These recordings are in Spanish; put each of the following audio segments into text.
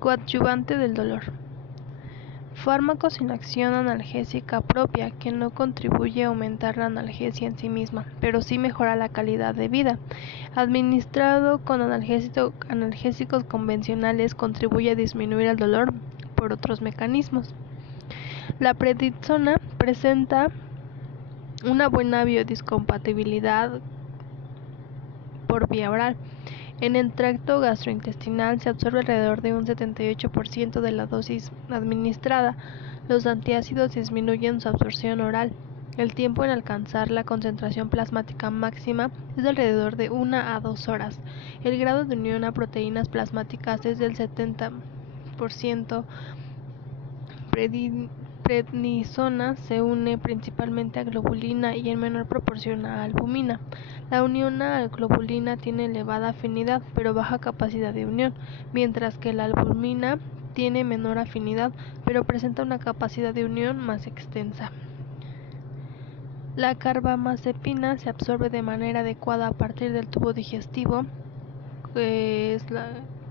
Coadyuvante del dolor. Fármaco sin acción analgésica propia que no contribuye a aumentar la analgesia en sí misma, pero sí mejora la calidad de vida. Administrado con analgésicos convencionales contribuye a disminuir el dolor por otros mecanismos. La prednisona presenta una buena biodiscompatibilidad por vía oral. En el tracto gastrointestinal se absorbe alrededor de un 78% de la dosis administrada. Los antiácidos disminuyen su absorción oral. El tiempo en alcanzar la concentración plasmática máxima es de alrededor de 1 a 2 horas. El grado de unión a proteínas plasmáticas es del 70%. Prednisona se une principalmente a globulina y en menor proporción a albumina. La unión a globulina tiene elevada afinidad pero baja capacidad de unión, mientras que la albumina tiene menor afinidad pero presenta una capacidad de unión más extensa. La carbamazepina se absorbe de manera adecuada a partir del tubo digestivo,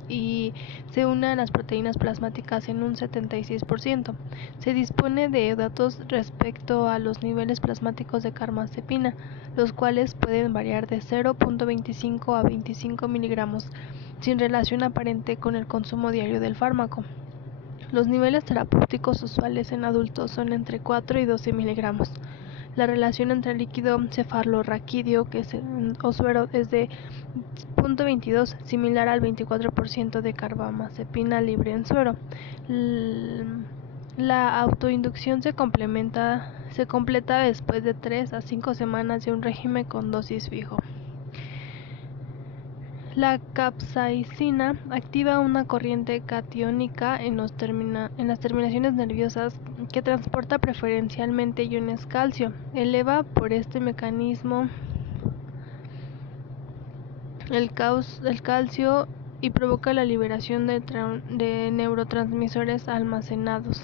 y se une a las proteínas plasmáticas en un 76%. Se dispone de datos respecto a los niveles plasmáticos de carbamazepina, los cuales pueden variar de 0.25 a 25 miligramos, sin relación aparente con el consumo diario del fármaco. Los niveles terapéuticos usuales en adultos son entre 4 y 12 miligramos. La relación entre el líquido cefalorraquídeo o suero es de 0.22, similar al 24% de carbamazepina libre en suero. La autoinducción se completa después de 3 a 5 semanas de un régimen con dosis fijo. La capsaicina activa una corriente catiónica en las terminaciones nerviosas que transporta preferencialmente iones calcio. Eleva por este mecanismo el calcio y provoca la liberación de neurotransmisores almacenados.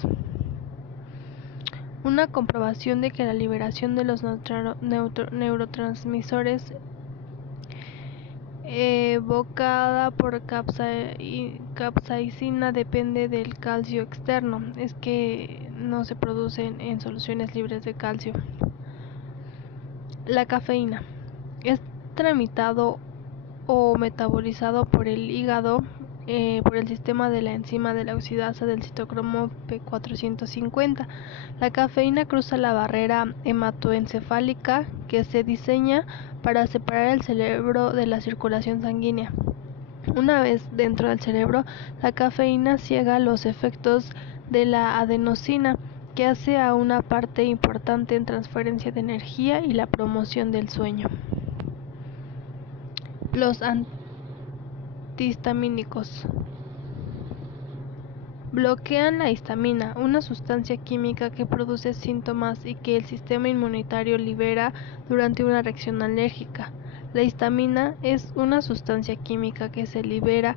Una comprobación de que la liberación de los neurotransmisores evocada por capsaicina depende del calcio externo, es que no se producen en soluciones libres de calcio. La cafeína es tramitado o metabolizado por el hígado por el sistema de la enzima de la oxidasa del citocromo P450. La cafeína cruza la barrera hematoencefálica que se diseña para separar el cerebro de la circulación sanguínea. Una vez dentro del cerebro, la cafeína ciega los efectos de la adenosina, que hace a una parte importante en transferencia de energía y la promoción del sueño. Los antihistamínicos bloquean la histamina, una sustancia química que produce síntomas y que el sistema inmunitario libera durante una reacción alérgica. La histamina es una sustancia química que se libera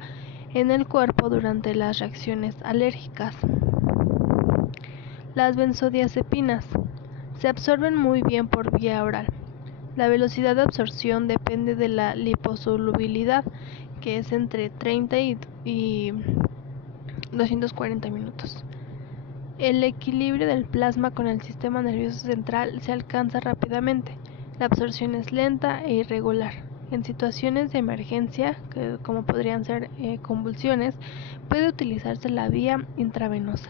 en el cuerpo durante las reacciones alérgicas. Las benzodiazepinas se absorben muy bien por vía oral. La velocidad de absorción depende de la liposolubilidad, que es entre 30 y 240 minutos. El equilibrio del plasma con el sistema nervioso central se alcanza rápidamente. La absorción es lenta e irregular. En situaciones de emergencia, como podrían ser convulsiones, puede utilizarse la vía intravenosa.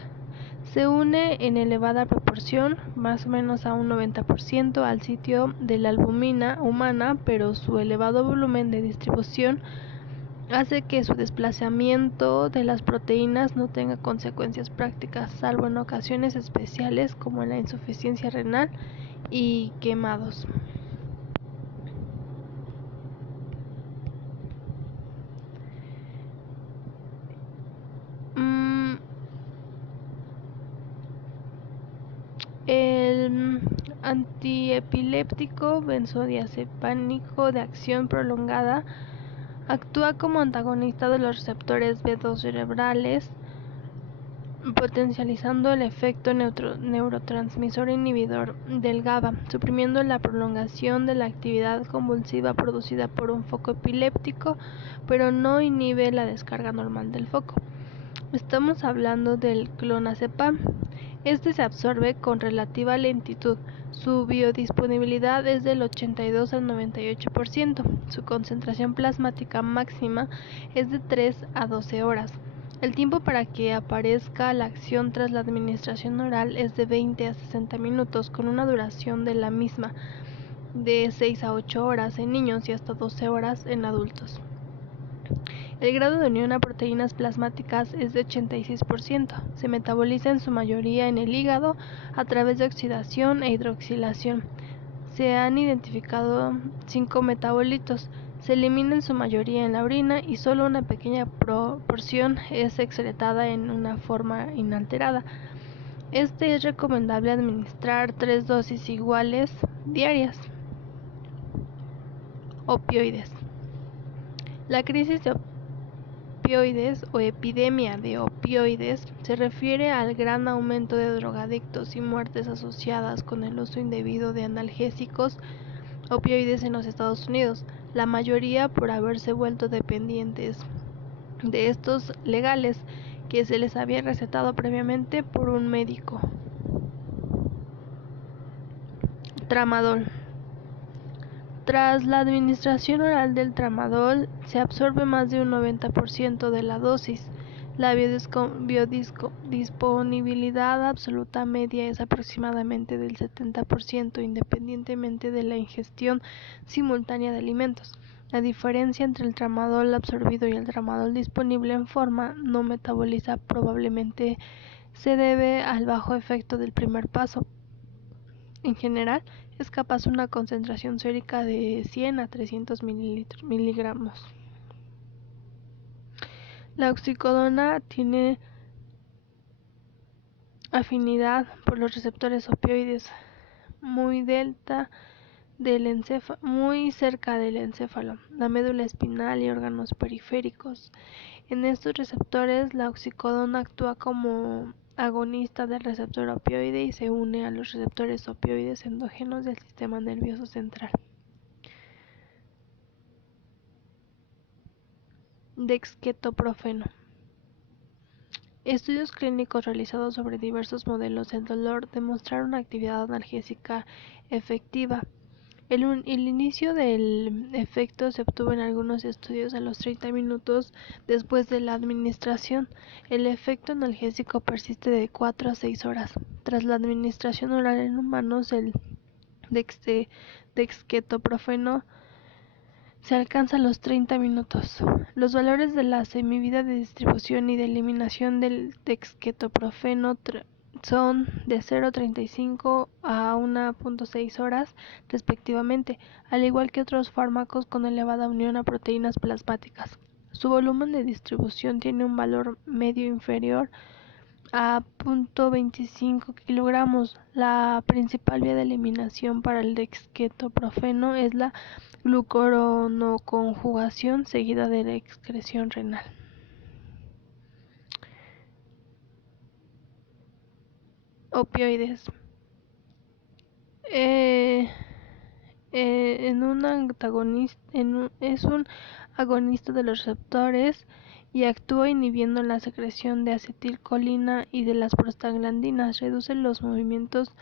Se une en elevada proporción, más o menos a un 90%, al sitio de la albumina humana, pero su elevado volumen de distribución hace que su desplazamiento de las proteínas no tenga consecuencias prácticas, salvo en ocasiones especiales como en la insuficiencia renal y quemados. El antiepiléptico benzodiazepánico de acción prolongada actúa como antagonista de los receptores B2 cerebrales, potencializando el efecto neurotransmisor inhibidor del GABA, suprimiendo la prolongación de la actividad convulsiva producida por un foco epiléptico, pero no inhibe la descarga normal del foco. Estamos hablando del clonazepam. Este se absorbe con relativa lentitud. Su biodisponibilidad es del 82 al 98%. Su concentración plasmática máxima es de 3 a 12 horas. El tiempo para que aparezca la acción tras la administración oral es de 20 a 60 minutos, con una duración de la misma de 6 a 8 horas en niños y hasta 12 horas en adultos. El grado de unión a proteínas plasmáticas es de 86%. Se metaboliza en su mayoría en el hígado a través de oxidación e hidroxilación. Se han identificado 5 metabolitos. Se elimina en su mayoría en la orina y solo una pequeña proporción es excretada en una forma inalterada. Es recomendable administrar 3 dosis iguales diarias. Opioides. La crisis de opioides o epidemia de opioides se refiere al gran aumento de drogadictos y muertes asociadas con el uso indebido de analgésicos opioides en los Estados Unidos, la mayoría por haberse vuelto dependientes de estos legales que se les había recetado previamente por un médico. Tramadol. Tras la administración oral del tramadol, se absorbe más de un 90% de la dosis. La biodisponibilidad absoluta media es aproximadamente del 70%, independientemente de la ingestión simultánea de alimentos. La diferencia entre el tramadol absorbido y el tramadol disponible en forma no metaboliza probablemente se debe al bajo efecto del primer paso. En general, es capaz una concentración sérica de 100 a 300 miligramos. La oxicodona tiene afinidad por los receptores opioides muy cerca del encéfalo, la médula espinal y órganos periféricos. En estos receptores, la oxicodona actúa como agonista del receptor opioide y se une a los receptores opioides endógenos del sistema nervioso central. Dexketoprofeno. Estudios clínicos realizados sobre diversos modelos del dolor demostraron actividad analgésica efectiva. El inicio del efecto se obtuvo en algunos estudios a los 30 minutos después de la administración. El efecto analgésico persiste de 4 a 6 horas. Tras la administración oral en humanos, el dexketoprofeno se alcanza a los 30 minutos. Los valores de la semivida de distribución y de eliminación del dexketoprofeno son de 0,35 a 1,6 horas respectivamente, al igual que otros fármacos con elevada unión a proteínas plasmáticas. Su volumen de distribución tiene un valor medio inferior a 0,25 kilogramos. La principal vía de eliminación para el dexketoprofeno es la glucuronoconjugación seguida de la excreción renal. Opioides. Es un agonista de los receptores y actúa inhibiendo la secreción de acetilcolina y de las prostaglandinas. Reduce los movimientos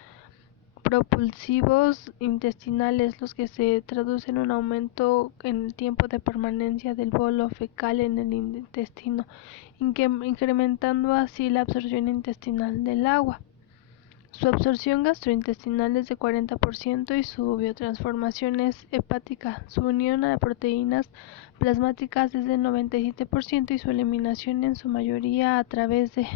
propulsivos intestinales, los que se traducen en un aumento en el tiempo de permanencia del bolo fecal en el intestino, incrementando así la absorción intestinal del agua. Su absorción gastrointestinal es de 40% y su biotransformación es hepática. Su unión a proteínas plasmáticas es del 97% y su eliminación en su mayoría a través de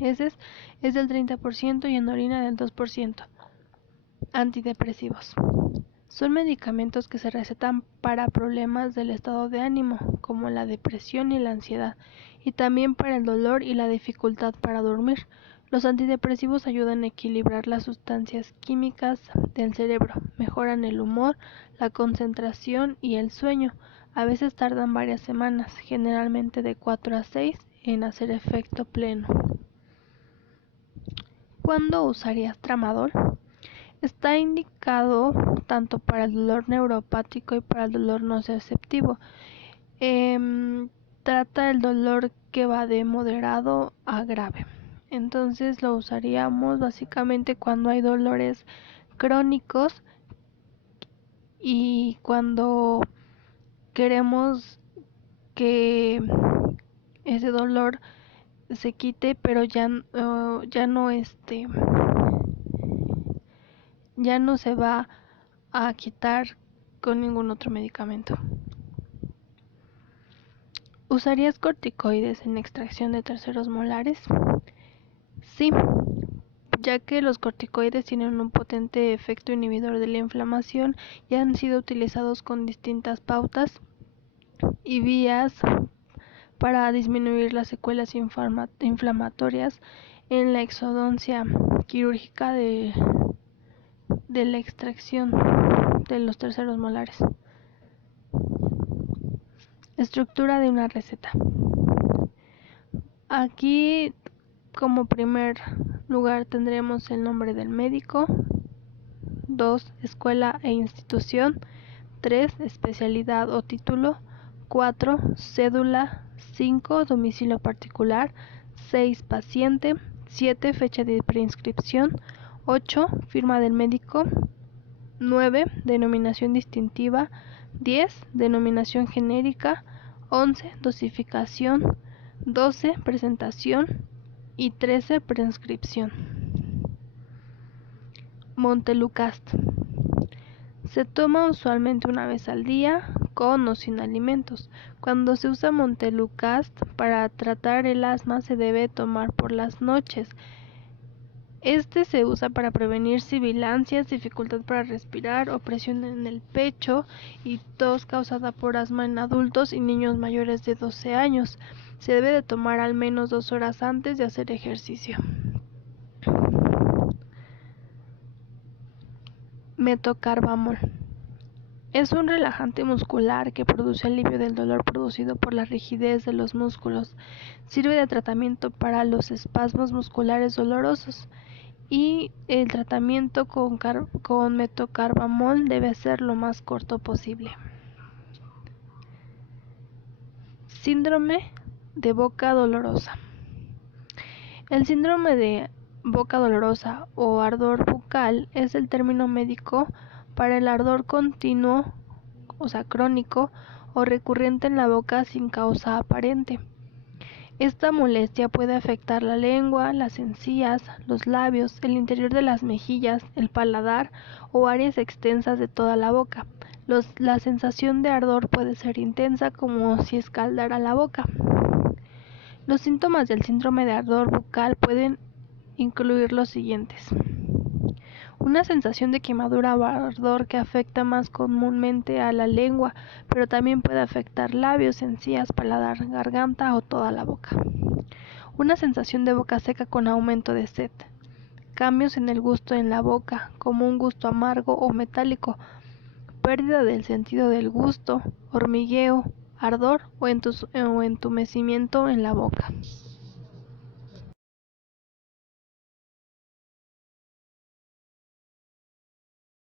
heces es del 30% y en orina del 2%. Antidepresivos. Son medicamentos que se recetan para problemas del estado de ánimo, como la depresión y la ansiedad, y también para el dolor y la dificultad para dormir. Los antidepresivos ayudan a equilibrar las sustancias químicas del cerebro, mejoran el humor, la concentración y el sueño. A veces tardan varias semanas, generalmente de 4 a 6, en hacer efecto pleno. ¿Cuándo usarías tramadol? Está indicado tanto para el dolor neuropático y para el dolor nociceptivo. Trata el dolor que va de moderado a grave. Entonces lo usaríamos básicamente cuando hay dolores crónicos y cuando queremos que ese dolor se quite, pero ya no se va a quitar con ningún otro medicamento. ¿Usarías corticoides en extracción de terceros molares? Sí, ya que los corticoides tienen un potente efecto inhibidor de la inflamación y han sido utilizados con distintas pautas y vías para disminuir las secuelas inflamatorias en la exodoncia quirúrgica de la extracción de los terceros molares. Estructura de una receta. Aquí, como primer lugar, tendremos el nombre del médico. 2. Escuela e institución. 3. Especialidad o título. 4. Cédula. 5. Domicilio particular. 6. Paciente. 7. Fecha de preinscripción. 8. Firma del médico. 9. Denominación distintiva. 10. Denominación genérica. 11. Dosificación. 12. Presentación. Y 13. Prescripción. Montelukast. Se toma usualmente una vez al día, con o sin alimentos. Cuando se usa Montelukast para tratar el asma se debe tomar por las noches. Este se usa para prevenir sibilancias, dificultad para respirar, opresión en el pecho y tos causada por asma en adultos y niños mayores de 12 años. Se debe de tomar al menos 2 horas antes de hacer ejercicio. Metocarbamol. Es un relajante muscular que produce alivio del dolor producido por la rigidez de los músculos. Sirve de tratamiento para los espasmos musculares dolorosos. Y el tratamiento con metocarbamol debe ser lo más corto posible. Síndrome de boca dolorosa. El síndrome de boca dolorosa o ardor bucal es el término médico para el ardor continuo, crónico o recurrente en la boca sin causa aparente. Esta molestia puede afectar la lengua, las encías, los labios, el interior de las mejillas, el paladar o áreas extensas de toda la boca. La sensación de ardor puede ser intensa, como si escaldara la boca. Los síntomas del síndrome de ardor bucal pueden incluir los siguientes: una sensación de quemadura o ardor que afecta más comúnmente a la lengua, pero también puede afectar labios, encías, paladar, garganta o toda la boca. Una sensación de boca seca con aumento de sed. Cambios en el gusto en la boca, como un gusto amargo o metálico. Pérdida del sentido del gusto, hormigueo, ardor o entumecimiento en la boca.